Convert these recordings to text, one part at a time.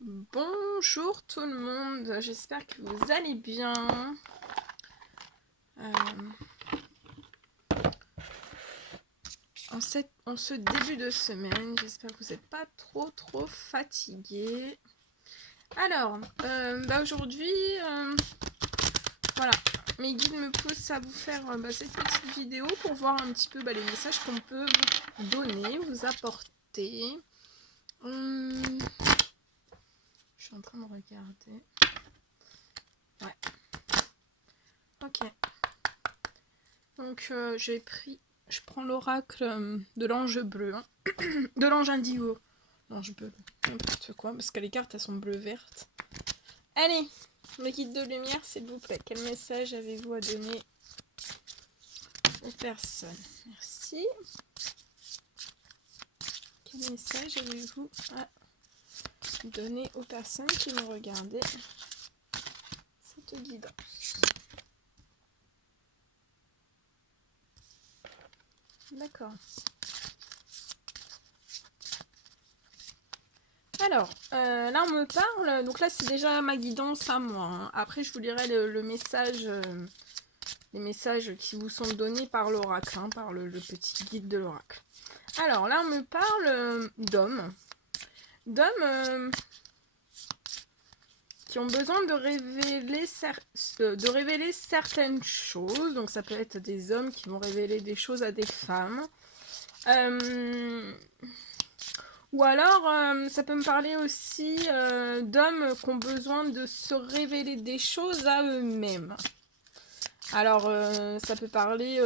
Bonjour tout le monde, j'espère que vous allez bien. En ce début de semaine, j'espère que vous n'êtes pas trop fatigués. Alors, aujourd'hui, voilà, mes guides me poussent à vous faire cette petite vidéo pour voir un petit peu les messages qu'on peut vous donner, vous apporter. Je suis en train de regarder. Ouais. Ok. Donc je prends l'oracle de l'ange bleu, hein. De l'ange indigo. L'ange bleu, n'importe quoi, parce que les cartes elles sont bleu-vertes. Allez, le guide de lumière s'il vous plaît. Quel message avez-vous à donner aux personnes? Merci. Quel message avez-vous à donner aux personnes qui vont regarder cette guide? D'accord. Alors, là on me parle, donc là c'est déjà ma guidance à moi, hein. Après je vous lirai le message, les messages qui vous sont donnés par l'oracle, hein, par le petit guide de l'oracle. Alors là on me parle d'hommes qui ont besoin de révéler certaines choses, donc ça peut être des hommes qui vont révéler des choses à des femmes. Ou alors, ça peut me parler aussi d'hommes qui ont besoin de se révéler des choses à eux-mêmes. Alors, ça peut parler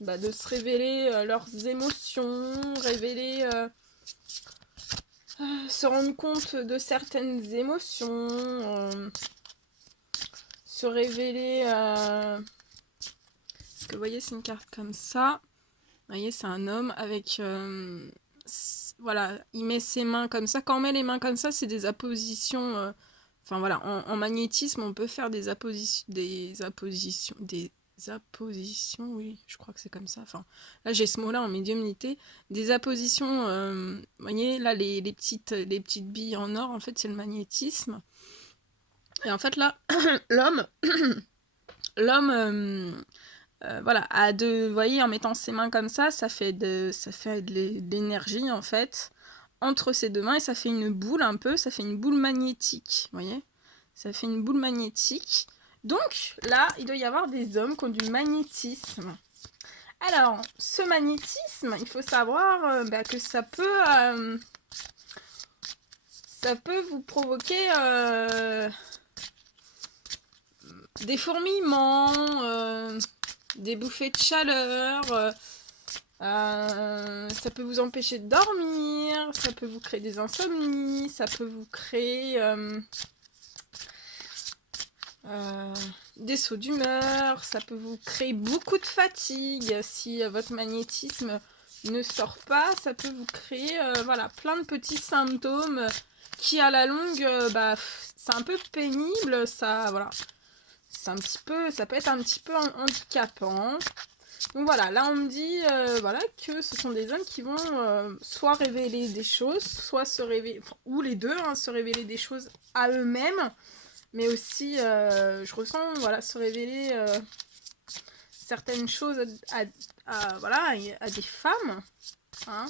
de se révéler leurs émotions, se rendre compte de certaines émotions, se révéler... Parce que vous voyez, c'est une carte comme ça. Vous voyez, c'est un homme avec... voilà, il met ses mains comme ça. Quand on met les mains comme ça, c'est des appositions. Enfin voilà, en magnétisme, on peut faire des appositions, oui, je crois que c'est comme ça. Enfin, là j'ai ce mot-là en médiumnité. Des appositions, vous voyez, là les petites billes en or, en fait, c'est le magnétisme. Et en fait là, l'homme, voilà, vous voyez, en mettant ses mains comme ça fait de l'énergie en fait entre ses deux mains et ça fait une boule un peu, ça fait une boule magnétique, vous voyez, ça fait une boule magnétique. Donc là, il doit y avoir des hommes qui ont du magnétisme. Alors, ce magnétisme, il faut savoir que ça peut vous provoquer des fourmillements, des bouffées de chaleur, ça peut vous empêcher de dormir, ça peut vous créer des insomnies, ça peut vous créer des sauts d'humeur, ça peut vous créer beaucoup de fatigue si votre magnétisme ne sort pas, ça peut vous créer voilà, plein de petits symptômes qui à la longue, c'est un peu pénible, ça, voilà. Ça peut être un petit peu handicapant. Donc voilà, là on me dit voilà, que ce sont des hommes qui vont soit révéler des choses, soit se révéler, ou les deux, hein, se révéler des choses à eux-mêmes, mais aussi, je ressens, voilà, se révéler certaines choses voilà, à des femmes. Hein.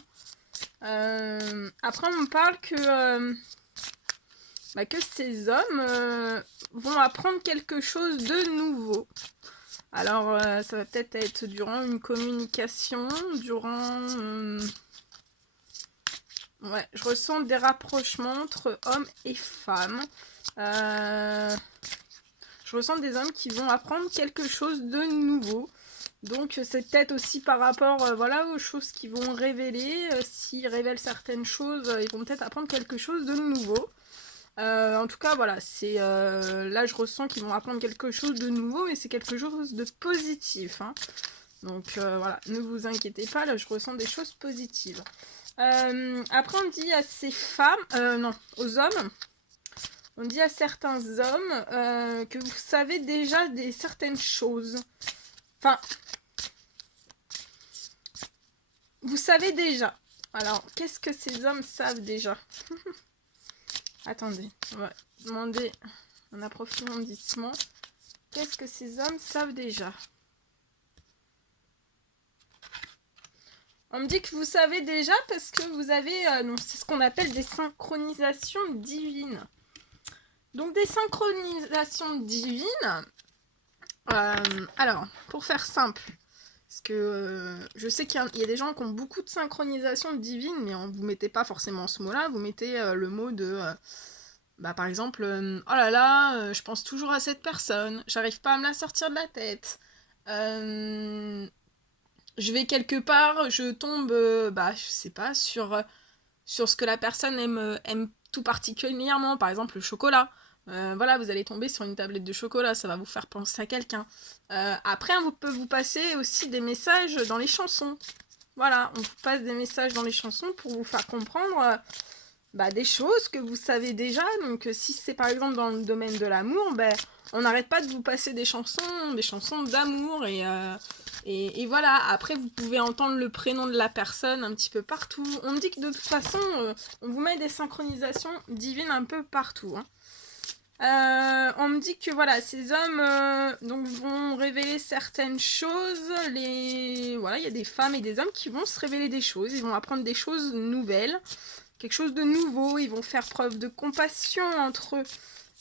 Après, on me parle que ces hommes vont apprendre quelque chose de nouveau. Alors, ça va peut-être être durant une communication, durant... ouais, je ressens des rapprochements entre hommes et femmes. Je ressens des hommes qui vont apprendre quelque chose de nouveau. Donc, c'est peut-être aussi par rapport voilà, aux choses qu'ils vont révéler. S'ils révèlent certaines choses, ils vont peut-être apprendre quelque chose de nouveau. En tout cas, voilà, c'est là je ressens qu'ils vont apprendre quelque chose de nouveau, mais c'est quelque chose de positif. Hein. Donc voilà, ne vous inquiétez pas, là je ressens des choses positives. Après, on dit à ces femmes, non, aux hommes, on dit à certains hommes que vous savez déjà certaines choses. Enfin, vous savez déjà. Alors, qu'est-ce que ces hommes savent déjà? Attendez, on va demander un approfondissement. Qu'est-ce que ces hommes savent déjà? On me dit que vous savez déjà parce que vous avez, c'est ce qu'on appelle des synchronisations divines. Donc des synchronisations divines, alors pour faire simple, parce que je sais qu'il y a des gens qui ont beaucoup de synchronisation divine, mais vous mettez pas forcément ce mot-là, vous mettez le mot de... par exemple, oh là là, je pense toujours à cette personne, j'arrive pas à me la sortir de la tête. Je vais quelque part, je tombe, je sais pas, sur ce que la personne aime tout particulièrement, par exemple le chocolat. Voilà, vous allez tomber sur une tablette de chocolat, ça va vous faire penser à quelqu'un. Après, on peut vous passer aussi des messages dans les chansons. Voilà, on vous passe des messages dans les chansons pour vous faire comprendre des choses que vous savez déjà. Donc si c'est par exemple dans le domaine de l'amour, on n'arrête pas de vous passer des chansons d'amour et voilà. Après vous pouvez entendre le prénom de la personne un petit peu partout. On me dit que de toute façon on vous met des synchronisations divines un peu partout, hein. On me dit que voilà, ces hommes donc vont révéler certaines choses. Voilà, il y a des femmes et des hommes qui vont se révéler des choses. Ils vont apprendre des choses nouvelles, quelque chose de nouveau. Ils vont faire preuve de compassion entre eux.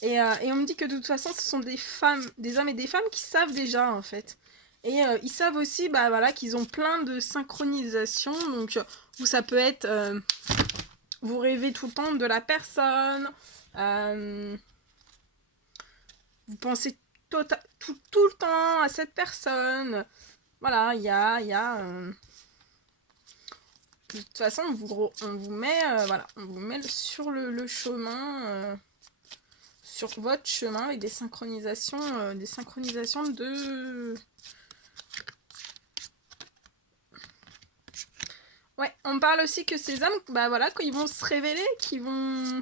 Et on me dit que de toute façon, ce sont des hommes et des femmes qui savent déjà en fait. Et ils savent aussi, voilà, qu'ils ont plein de synchronisations. Donc, où ça peut être, vous rêvez tout le temps de la personne. Vous pensez tout le temps à cette personne. Voilà, il y a de toute façon, on vous met, voilà, on vous met sur le chemin, sur votre chemin, avec des synchronisations de... Ouais, on parle aussi que ces hommes, voilà, quand ils vont se révéler, qu'ils vont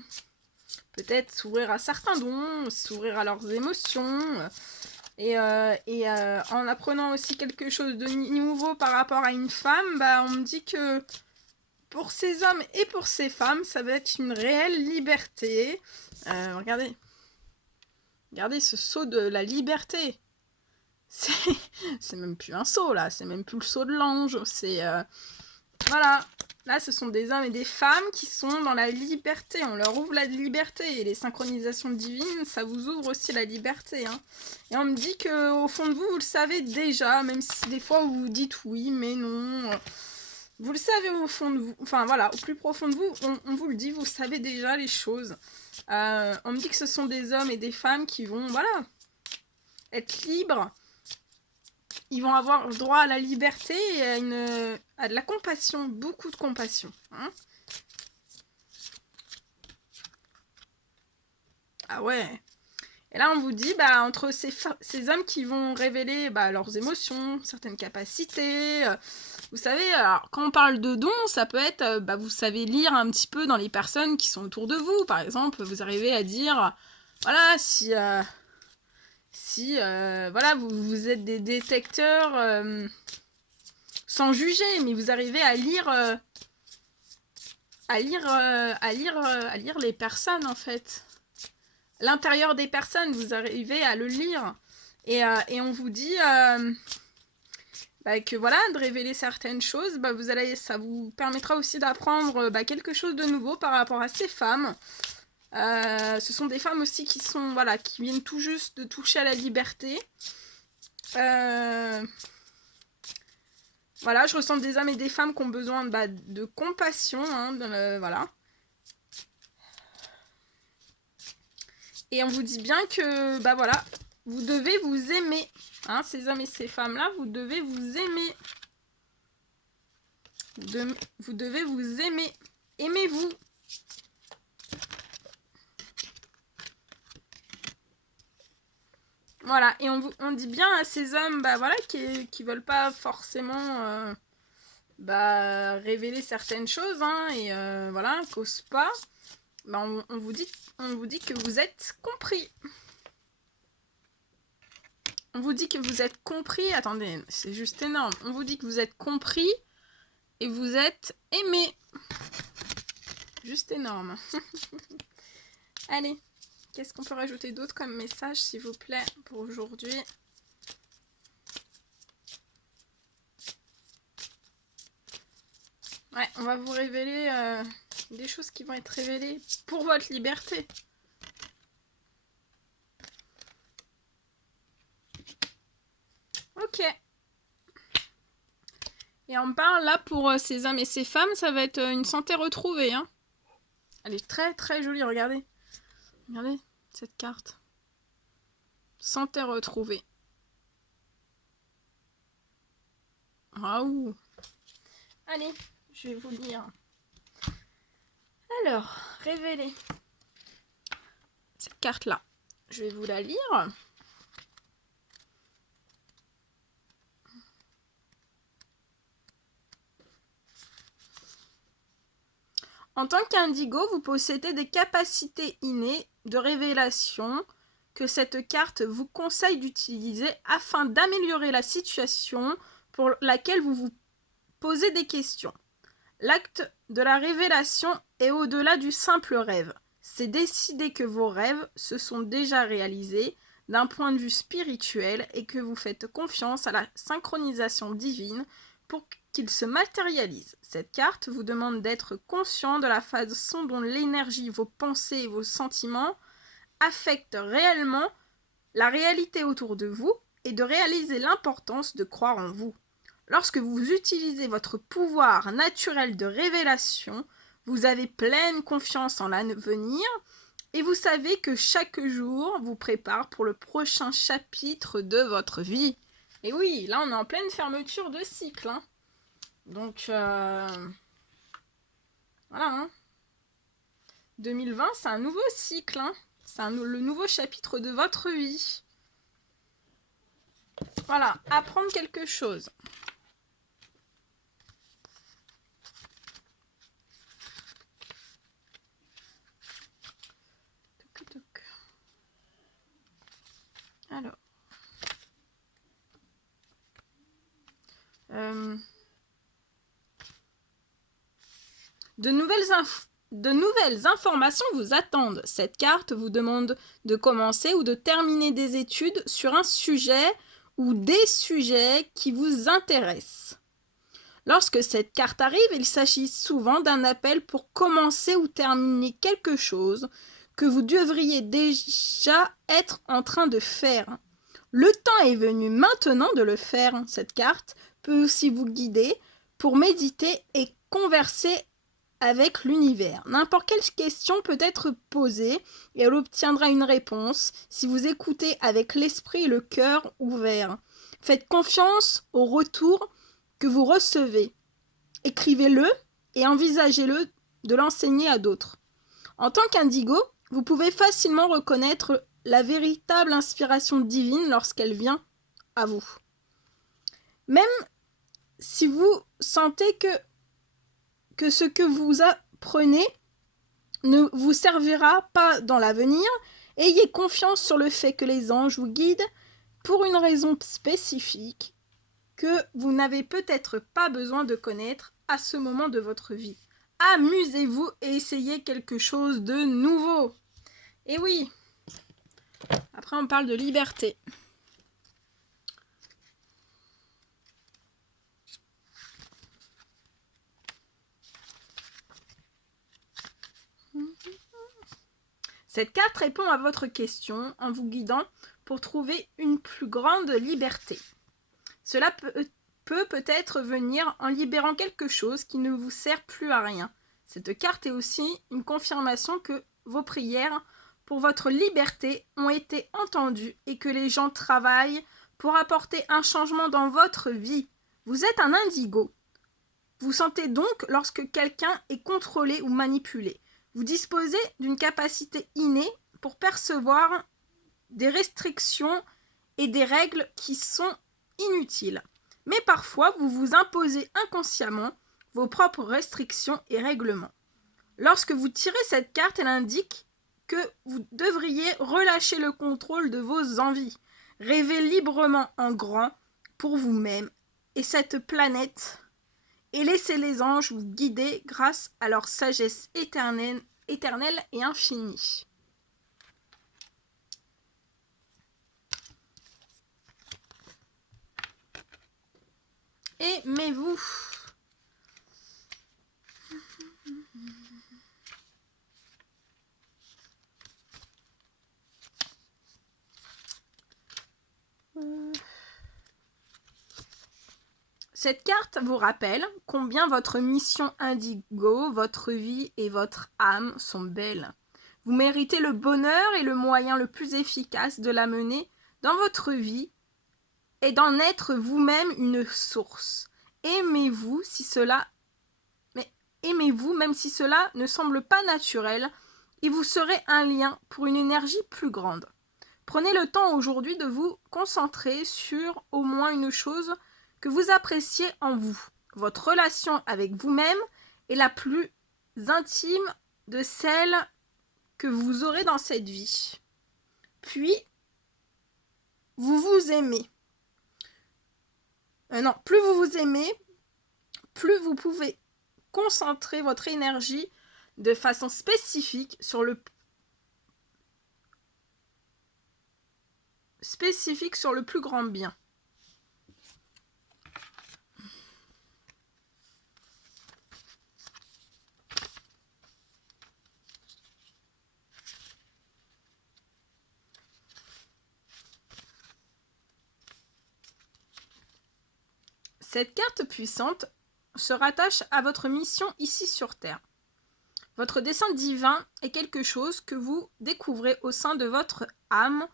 peut-être s'ouvrir à certains dons, s'ouvrir à leurs émotions, et en apprenant aussi quelque chose de nouveau par rapport à une femme, on me dit que pour ces hommes et pour ces femmes, ça va être une réelle liberté. Regardez ce sceau de la liberté. C'est même plus un sceau, là. C'est même plus le sceau de l'ange. C'est... voilà. Là, ce sont des hommes et des femmes qui sont dans la liberté. On leur ouvre la liberté. Et les synchronisations divines, ça vous ouvre aussi la liberté, hein. Et on me dit qu'au fond de vous, vous le savez déjà, même si des fois vous vous dites oui, mais non. Vous le savez au fond de vous. Enfin, voilà, au plus profond de vous, on vous le dit, vous savez déjà les choses. On me dit que ce sont des hommes et des femmes qui vont, voilà, être libres. Ils vont avoir droit à la liberté et à de la compassion, beaucoup de compassion, hein. Ah ouais. Et là, on vous dit, entre ces hommes qui vont révéler leurs émotions, certaines capacités. Vous savez, alors, quand on parle de dons, ça peut être, vous savez lire un petit peu dans les personnes qui sont autour de vous. Par exemple, vous arrivez à dire, voilà, si voilà, vous êtes des détecteurs sans juger, mais vous arrivez à lire les personnes en fait. L'intérieur des personnes, vous arrivez à le lire. Et on vous dit que voilà, de révéler certaines choses, ça vous permettra aussi d'apprendre quelque chose de nouveau par rapport à ces femmes. Ce sont des femmes aussi qui sont, voilà, qui viennent tout juste de toucher à la liberté. Voilà, je ressens des hommes et des femmes qui ont besoin de compassion, hein, voilà. Et on vous dit bien que, voilà, vous devez vous aimer, hein, ces hommes et ces femmes-là, vous devez vous aimer. Vous devez vous aimer. Aimez-vous. Voilà, et on dit bien à ces hommes, voilà, qui veulent pas forcément révéler certaines choses, hein, et voilà, qu'osent pas. On vous dit que vous êtes compris. On vous dit que vous êtes compris. Attendez, c'est juste énorme. On vous dit que vous êtes compris et vous êtes aimé. Juste énorme. Allez, qu'est-ce qu'on peut rajouter d'autre comme message, s'il vous plaît, pour aujourd'hui? Ouais, on va vous révéler des choses qui vont être révélées pour votre liberté. Ok. Et on parle là pour ces hommes et ces femmes, ça va être une santé retrouvée. Hein. Elle est très très jolie, regardez. Regardez cette carte. Santé retrouvée. Waouh. Allez, je vais vous lire. Alors, révéler cette carte-là. Je vais vous la lire. En tant qu'indigo, vous possédez des capacités innées de révélation que cette carte vous conseille d'utiliser afin d'améliorer la situation pour laquelle vous vous posez des questions. L'acte de la révélation est au-delà du simple rêve. C'est décider que vos rêves se sont déjà réalisés d'un point de vue spirituel et que vous faites confiance à la synchronisation divine pour qu'ils se matérialisent. Cette carte vous demande d'être conscient de la façon dont l'énergie, vos pensées et vos sentiments affectent réellement la réalité autour de vous et de réaliser l'importance de croire en vous. Lorsque vous utilisez votre pouvoir naturel de révélation, vous avez pleine confiance en l'avenir et vous savez que chaque jour vous prépare pour le prochain chapitre de votre vie. Et oui, là on est en pleine fermeture de cycle. Hein. Donc, voilà. Hein. 2020, c'est un nouveau cycle. Hein. C'est le nouveau chapitre de votre vie. Voilà, apprendre quelque chose. Alors. De nouvelles informations vous attendent. Cette carte vous demande de commencer ou de terminer des études sur un sujet ou des sujets qui vous intéressent. Lorsque cette carte arrive, il s'agit souvent d'un appel pour commencer ou terminer quelque chose que vous devriez déjà être en train de faire. Le temps est venu maintenant de le faire. Cette carte peut aussi vous guider pour méditer et converser avec l'univers. N'importe quelle question peut être posée et elle obtiendra une réponse si vous écoutez avec l'esprit et le cœur ouverts. Faites confiance au retour que vous recevez. Écrivez-le et envisagez-le de l'enseigner à d'autres. En tant qu'indigo, vous pouvez facilement reconnaître la véritable inspiration divine lorsqu'elle vient à vous. Même si vous sentez que ce que vous apprenez ne vous servira pas dans l'avenir, ayez confiance sur le fait que les anges vous guident pour une raison spécifique que vous n'avez peut-être pas besoin de connaître à ce moment de votre vie. Amusez-vous et essayez quelque chose de nouveau. Et oui, après on parle de liberté. Cette carte répond à votre question en vous guidant pour trouver une plus grande liberté. Cela peut peut-être venir en libérant quelque chose qui ne vous sert plus à rien. Cette carte est aussi une confirmation que vos prières pour votre liberté ont été entendues et que les gens travaillent pour apporter un changement dans votre vie. Vous êtes un indigo. Vous sentez donc lorsque quelqu'un est contrôlé ou manipulé. Vous disposez d'une capacité innée pour percevoir des restrictions et des règles qui sont inutiles. Mais parfois, vous vous imposez inconsciemment vos propres restrictions et règlements. Lorsque vous tirez cette carte, elle indique que vous devriez relâcher le contrôle de vos envies, rêver librement en grand pour vous-même et cette planète et laisser les anges vous guider grâce à leur sagesse éternelle et infinie. aimez-vous. Cette carte vous rappelle combien votre mission indigo, votre vie et votre âme sont belles. Vous méritez le bonheur et le moyen le plus efficace de la mener dans votre vie est d'en être vous-même une source. Aimez-vous aimez-vous même si cela ne semble pas naturel et vous serez un lien pour une énergie plus grande. Prenez le temps aujourd'hui de vous concentrer sur au moins une chose que vous appréciez en vous. Votre relation avec vous-même est la plus intime de celle que vous aurez dans cette vie. Puis, vous vous aimez. Plus vous vous aimez, plus vous pouvez concentrer votre énergie de façon spécifique sur le plus grand bien. Cette carte puissante se rattache à votre mission ici sur Terre. Votre dessein divin est quelque chose que vous découvrez au sein de votre âme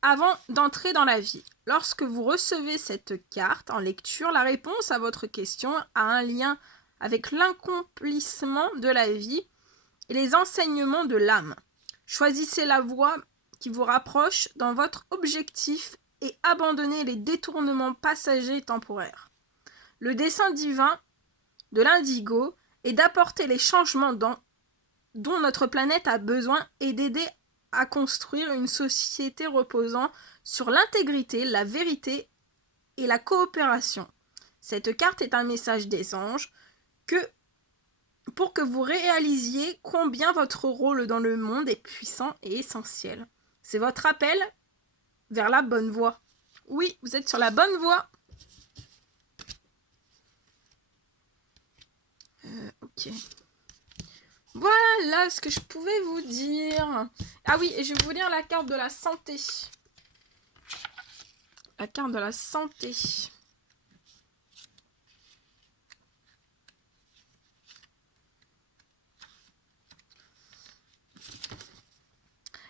avant d'entrer dans la vie. Lorsque vous recevez cette carte en lecture, la réponse à votre question a un lien avec l'accomplissement de la vie et les enseignements de l'âme. Choisissez la voie qui vous rapproche dans votre objectif et abandonnez les détournements passagers et temporaires. Le dessein divin de l'indigo est d'apporter les changements dont notre planète a besoin et d'aider à construire une société reposant sur l'intégrité, la vérité et la coopération. Cette carte est un message des anges pour que vous réalisiez combien votre rôle dans le monde est puissant et essentiel. C'est votre appel vers la bonne voie. Oui, vous êtes sur la bonne voie. Ok. Voilà ce que je pouvais vous dire. Ah oui, et je vais vous lire la carte de la santé. La carte de la santé.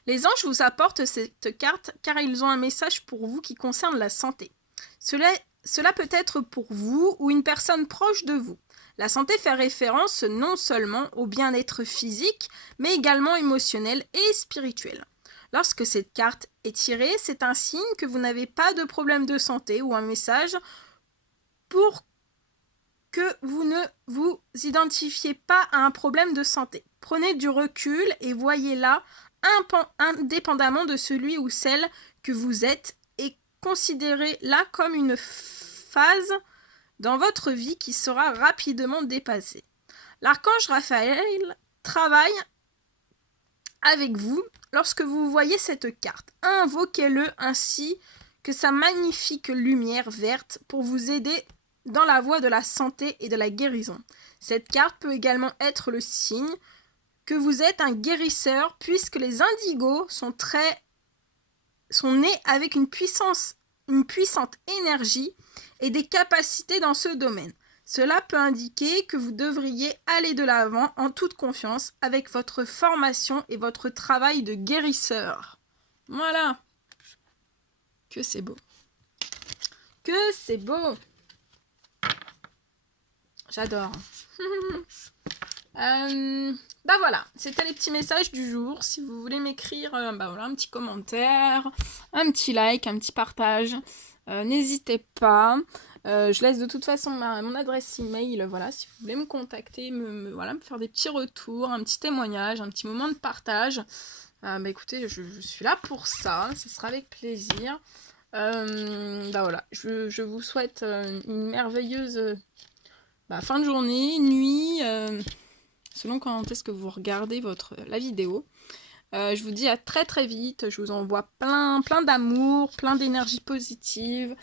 Les anges vous apportent cette carte car ils ont un message pour vous qui concerne la santé. Cela peut être pour vous ou une personne proche de vous. La santé fait référence non seulement au bien-être physique, mais également émotionnel et spirituel. Lorsque cette carte est tirée, c'est un signe que vous n'avez pas de problème de santé ou un message pour que vous ne vous identifiez pas à un problème de santé. Prenez du recul et voyez-la indépendamment de celui ou celle que vous êtes et considérez-la comme une phase dans votre vie qui sera rapidement dépassée. L'archange Raphaël travaille avec vous lorsque vous voyez cette carte. Invoquez-le ainsi que sa magnifique lumière verte pour vous aider dans la voie de la santé et de la guérison. Cette carte peut également être le signe que vous êtes un guérisseur puisque les indigos sont nés avec une puissante énergie et des capacités dans ce domaine. Cela peut indiquer que vous devriez aller de l'avant en toute confiance avec votre formation et votre travail de guérisseur. Voilà. Que c'est beau. Que c'est beau. J'adore. Bah voilà, c'était les petits messages du jour. Si vous voulez m'écrire voilà, un petit commentaire, un petit like, un petit partage, n'hésitez pas. Je laisse de toute façon mon adresse email, voilà, si vous voulez me contacter, me faire des petits retours, un petit témoignage, un petit moment de partage. Bah écoutez, je suis là pour ça, ce sera avec plaisir. Bah voilà, je vous souhaite une merveilleuse fin de journée, nuit, selon quand est-ce que vous regardez la vidéo. Je vous dis à très très vite. Je vous envoie plein d'amour, plein d'énergie positive.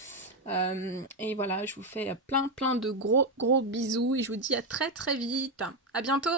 Et voilà, je vous fais plein de gros bisous. Et je vous dis à très très vite. À bientôt!